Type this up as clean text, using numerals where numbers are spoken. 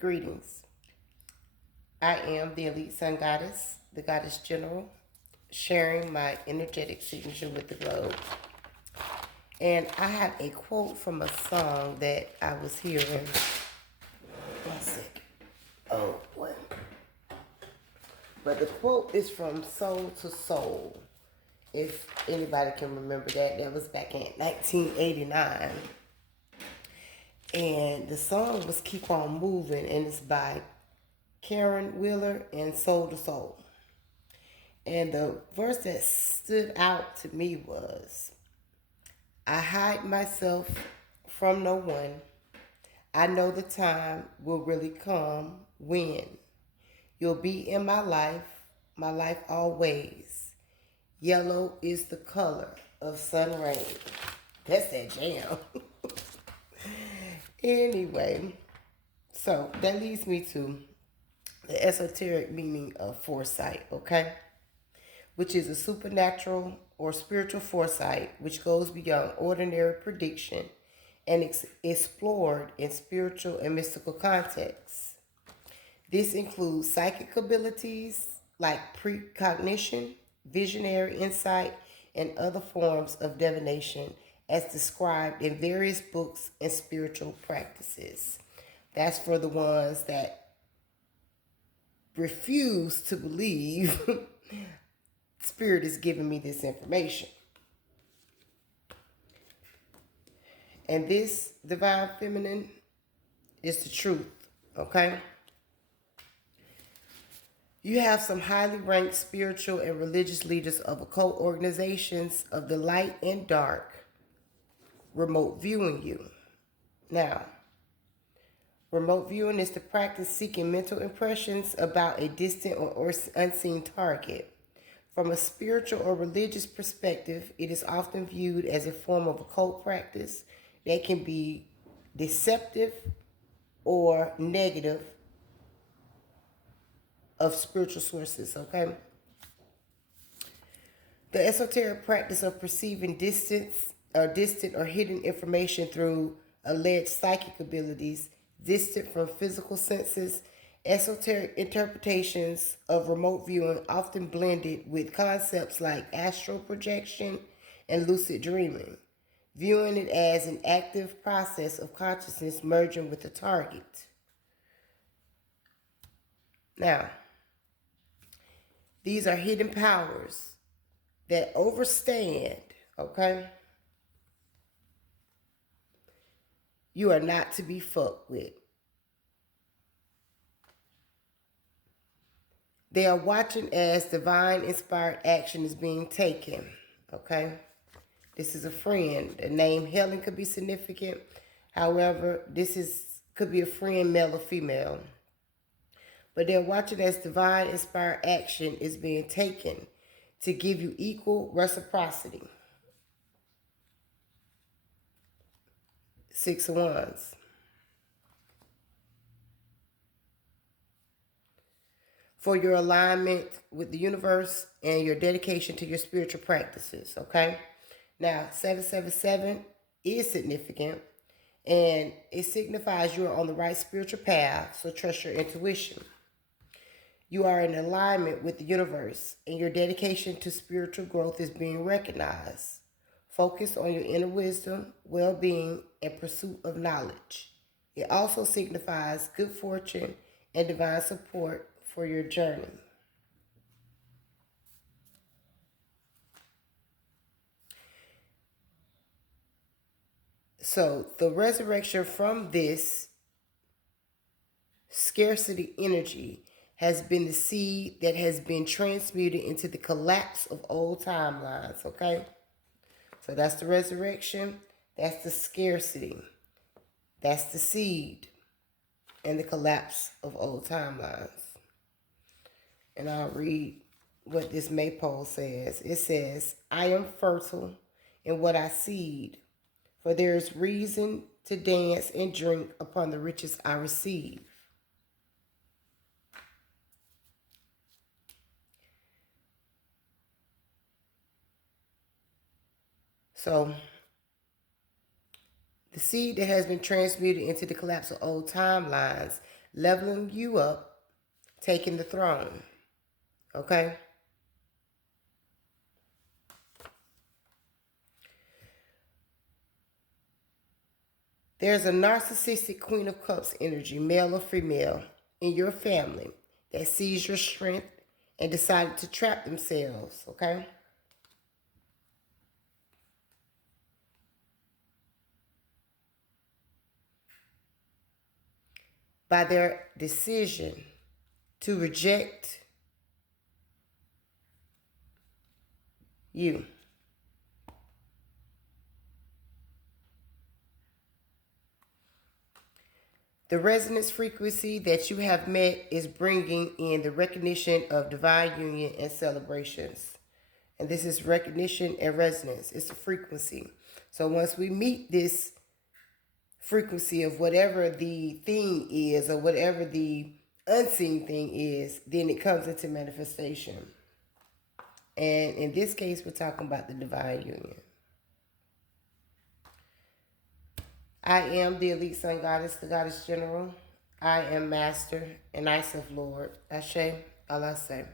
Greetings. I am the Elite Sun Goddess, the Goddess General, sharing my energetic signature with the globe. And I have a quote from a song that I was hearing. One second. Oh, boy. But the quote is from Soul to Soul. If anybody can remember that, that was back in 1989. And the song was Keep On Moving, and it's by Karen Wheeler and Soul to Soul. And the verse that stood out to me was, I hide myself from no one. I know the time will really come when you'll be in my life always. Yellow is the color of sun rays. That's that jam. Anyway, so that leads me to the esoteric meaning of foresight, okay? Which is a supernatural or spiritual foresight which goes beyond ordinary prediction and explored in spiritual and mystical contexts. This includes psychic abilities like precognition, visionary insight, and other forms of divination as described in various books and spiritual practices. That's for the ones that refuse to believe Spirit is giving me this information. And this divine feminine is the truth, okay? You have some highly ranked spiritual and religious leaders of occult organizations of the light and dark remote viewing you. Now, remote viewing is the practice seeking mental impressions about a distant or unseen target. From a spiritual or religious perspective, it is often viewed as a form of occult practice that can be deceptive or negative of spiritual sources, okay? The esoteric practice of perceiving distant or hidden information through alleged psychic abilities distant from physical senses. Esoteric interpretations of remote viewing often blended with concepts like astral projection and lucid dreaming, viewing it as an active process of consciousness merging with the target. Now, these are hidden powers that overstand, okay? You are not to be fucked with. They are watching as divine inspired action is being taken, okay? This is a friend. The name Helen could be significant. However, could be a friend, male or female. But they're watching as divine inspired action is being taken to give you equal reciprocity. Six of Wands. For your alignment with the universe and your dedication to your spiritual practices, okay? Now, 777 is significant, and it signifies you are on the right spiritual path, so trust your intuition. You are in alignment with the universe, and your dedication to spiritual growth is being recognized. Focus on your inner wisdom, well-being, and pursuit of knowledge. It also signifies good fortune and divine support for your journey. So the resurrection from this scarcity energy has been the seed that has been transmuted into the collapse of old timelines, okay? So that's the resurrection, that's the scarcity, that's the seed, and the collapse of old timelines. And I'll read what this maypole says. It says, I am fertile in what I seed, for there is reason to dance and drink upon the riches I receive. So, the seed that has been transmuted into the collapse of old timelines leveling you up, taking the throne. Okay? There's a narcissistic Queen of Cups energy, male or female, in your family that sees your strength and decided to trap themselves, okay? By their decision to reject you. The resonance frequency that you have met is bringing in the recognition of divine union and celebrations. And this is recognition and resonance. It's a frequency. So once we meet this frequency of whatever the thing is or whatever the unseen thing is, then it comes into manifestation. And in this case, we're talking about the divine union. I am the elite sun goddess, the goddess general. I am master and I self Lord. Ashe, Allah say.